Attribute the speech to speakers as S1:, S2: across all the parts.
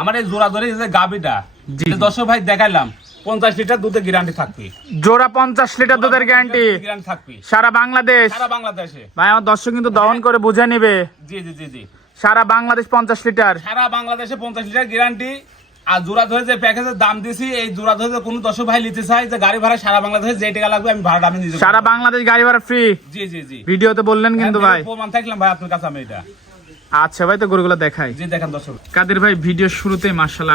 S1: আমার এই জোড়া ধরে যে গাবিটা। দর্শক ভাই দেখাইলাম পঞ্চাশ লিটার দুধের গ্যারান্টি থাকবে।
S2: জোড়া পঞ্চাশ লিটার দুধের গ্যারান্টি
S1: থাকবে।
S2: সারা বাংলাদেশ।
S1: সারা বাংলাদেশে।
S2: ভাই আমার দর্শক কিন্তু দহন করে বুঝে নিবে।
S1: জি জি জি জি।
S2: সারা বাংলাদেশ পঞ্চাশ লিটার।
S1: সারা বাংলাদেশে পঞ্চাশ লিটার গ্যারান্টি আর জোড়া ধরে যে প্যাকেজের দাম দিছি এই জোড়া ধরে কোনো দর্শক ভাই নিতে চাই যে গাড়ি ভাড়া সারা বাংলাদেশে যে টাকা লাগবে আমি ভাড়াটা আমি নিজে
S2: সারা বাংলাদেশ গাড়ি ভাড়া ফ্রি
S1: জি জি জি।
S2: ভিডিওতে বললেন কিন্তু ভাই।
S1: প্রমাণ থাকলাম ভাই আপনার কাছে আমি এটা।
S2: আচ্ছা ভাই তো গরুগুলো দেখাই।
S1: জি দেখেন দর্শক।
S2: কাদের ভাই ভিডিও শুরুতে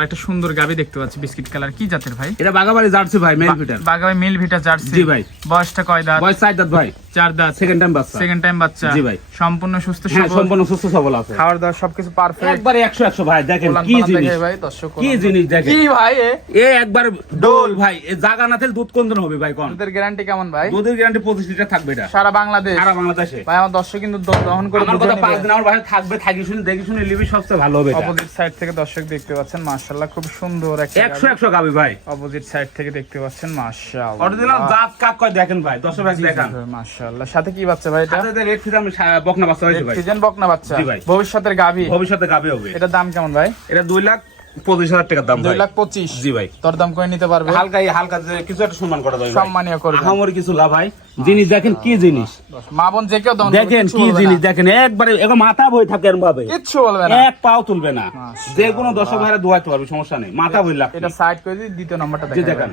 S2: একটা সুন্দর গাবি দেখতে পাচ্ছি বিস্কিট কালার। কি জাতের ভাই?
S1: এটা বাগাবাড়ি জার্সি ভাই মেল
S2: ভাই মিল ভিটা জার্সি।
S1: জি ভাই।
S2: বয়সটা কয় দাঁত?
S1: বয়স চার দাঁত ভাই।
S2: চার দাঁত।
S1: সেকেন্ড টাইম বাচ্চা।
S2: সেকেন্ড টাইম বাচ্চা।
S1: জি ভাই।
S2: সম্পূর্ণ সুস্থ
S1: হ্যাঁ
S2: সবল?
S1: সম্পূর্ণ সুস্থ সবল আছে।
S2: খাওয়ার সবকিছু পারফেক্ট
S1: একবারে একশো একশো ভাই দেখেন কি জিনিস।
S2: ভাই দর্শক
S1: কি জিনিস দেখেন।
S2: কি ভাই এ?
S1: একবার ডোল ভাই এ জাগা না দুধ কোন দিন হবে ভাই কোন?
S2: দুধের গ্যারান্টি কেমন ভাই?
S1: দুধের গ্যারান্টি পঁচিশ লিটার থাকবে এটা।
S2: সারা বাংলাদেশ।
S1: সারা বাংলাদেশে।
S2: ভাই আমার দর্শক কিন্তু দহন করে
S1: আমার কথা পাঁচ দিন আমার বাসায় থাকবে থাকি শুনে দেখি শুনে লিবি সবচেয়ে ভালো হবে
S2: অপোজিট সাইড থেকে দর্শক দেখতে পাচ্ছেন মাশাআল্লাহ খুব সুন্দর একটা
S1: একশো একশো গাবে ভাই।
S2: অপোজিট সাইড থেকে দেখতে পাচ্ছেন মাশাআল্লাহ।
S1: অরিজিনাল দাঁত কাক কয় দেখেন ভাই দর্শক ভাই দেখেন।
S2: মাশাআল্লাহ। সাথে কি বাচ্চা ভাই এটা?
S1: সাথে রেড ফিজাম বকনা বাচ্চা হয়েছে ভাই।
S2: ফিজান বকনা বাচ্চা। ভবিষ্যতের গাবি।
S1: ভবিষ্যতের গাবি হবে।
S2: এটার দাম কেমন ভাই?
S1: এটা দুই লাখ পঁচিশ হাজার টাকার দাম
S2: দুই লাখ পঁচিশ।
S1: জি ভাই।
S2: তোর দাম করে নিতে পারবে?
S1: হালকা হালকা কিছু একটা সম্মান করা যাবে
S2: সম্মানীয় করবে
S1: আমার কিছু লাভ হয়। জিনিস দেখেন কি জিনিস?
S2: মা বোন যে কেউ
S1: দেখেন কি জিনিস দেখেন একবারে এখন মাথা বই থাকে এরকম ভাবে।
S2: কিচ্ছু বলবে না।
S1: এক পাও তুলবে না। যে কোনো দর্শক ভাইরা দোয়াইতে পারবে সমস্যা নেই। মাথা বই লাগবে।
S2: এটা সাইড করে দিই দ্বিতীয় নম্বরটা দেখেন।
S1: দেখেন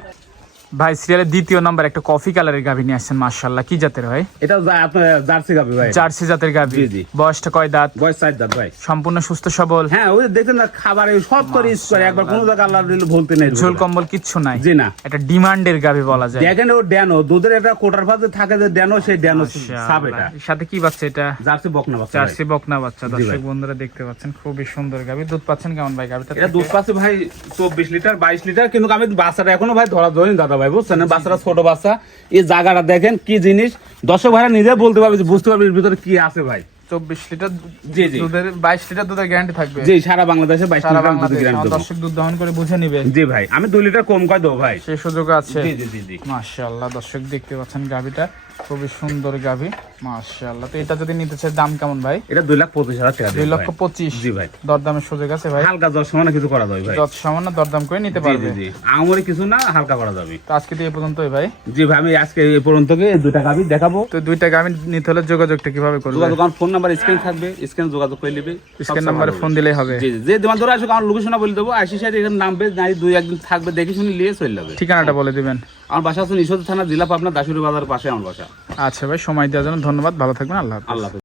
S2: ভাই সিরিয়ালের দ্বিতীয় নম্বর একটা কফি কালারের গাভি নিয়ে আসছেন মাশাআল্লাহ। কি জাতের ভাই?
S1: এটা আপনার জার্সি গাবে ভাই।
S2: জার্সি জাতের গাভি।
S1: জি।
S2: বয়সটা কয় দাঁত?
S1: বয়স চার দাঁত ভাই।
S2: সম্পূর্ণ সুস্থ সবল?
S1: হ্যাঁ ওই দেখছেন না খাবারে সব করে ইউজ করে একবার কোনো জায়গায় আল্লাহ দিলে বলতে নেই
S2: ঝোল কম্বল কিচ্ছু নাই।
S1: জি না।
S2: এটা ডিমান্ডের গাভি বলা যায়।
S1: দেখেন ও ড্যানো দুধের একটা কোটার ফাঁসে থাকে যে ড্যানো সেই ড্যানো সাপ এটা।
S2: সাথে কি বাচ্চা এটা?
S1: জার্সি বকনা বাচ্চা
S2: জার্সি বকনা বাচ্চা দর্শক বন্ধুরা দেখতে পাচ্ছেন খুবই সুন্দর গাভী। দুধ পাচ্ছেন কেমন ভাই গাভিটা
S1: এটা দুধ পাচ্ছে ভাই চব্বিশ লিটার বাইশ লিটার কিন্তু আমি বাচ্চাটা এখনও ভাই ধরা ধরিনি দাদা ভাই বুঝছেন? বাচ্চারা ছোট বাচ্চা এই জায়গাটা দেখেন কি জিনিস। দর্শক ভাইরা নিজে বলতে পারবে বুঝতে পারবে এর ভিতরে কি আছে ভাই।
S2: চব্বিশ লিটার
S1: জি, জি।
S2: দুধের বাইশ লিটার দুধের গ্যারান্টি থাকবে।
S1: জি সারা বাংলাদেশে বাইশ লিটার
S2: দর্শক দুধ দহন করে বুঝে নিবে।
S1: জি ভাই আমি দুই লিটার কম কয় দেবো ভাই।
S2: সেই সুযোগ আছে।
S1: জি জি জি জি।
S2: মাশাআল্লাহ দর্শক দেখতে পাচ্ছেন গাভিটা। খুবই সুন্দর গাভি। মাশাআল্লাহ। তো এটা যদি নিতে চাই দাম কেমন ভাই?
S1: এটা দুই লাখ পঁচিশ হাজার টাকা
S2: দুই
S1: দেবো
S2: লক্ষ
S1: ভাই।
S2: পঁচিশ।
S1: জি ভাই।
S2: দরদামের সুযোগ আছে ভাই।
S1: হালকা দশ সমানে কিছু করা যাবে ভাই।
S2: যত সামান্য দরদাম করে নিতে পারবে।
S1: জি জি। আমারই কিছু না হালকা করা যাবে।
S2: তো আজকে তো এই পর্যন্তই ভাই।
S1: জি ভাই আমি আজকে এই পর্যন্ত এই দুইটা গাভি দেখাবো।
S2: তো দুইটা গাভি নিতে হলে যোগাযোগটা কীভাবে করবে?
S1: যোগাযোগ আমার ফোন নাম্বার স্ক্রিন থাকবে। স্ক্রিন যোগাযোগ করে নেবে।
S2: স্ক্যান নাম্বারে ফোন দিলেই হবে।
S1: জি জি। যে তোমার ধরে আসুক আমার লোকেশন বলে দেবো। আশি সাইড এখানে নামবে নাই দুই একদিন থাকবে দেখে শুনে নিয়ে চলে যাবে।
S2: ঠিকানাটা বলে দিবেন।
S1: আমার বাসা আছে নিশোদ থানা জেলা পাবনা দাসুরি বাজার পাশে আমার বাসা।
S2: আচ্ছা ভাই সময় দেওয়ার জন্য ধন্যবাদ ভালো থাকবেন আল্লাহ
S1: আল্লাহ।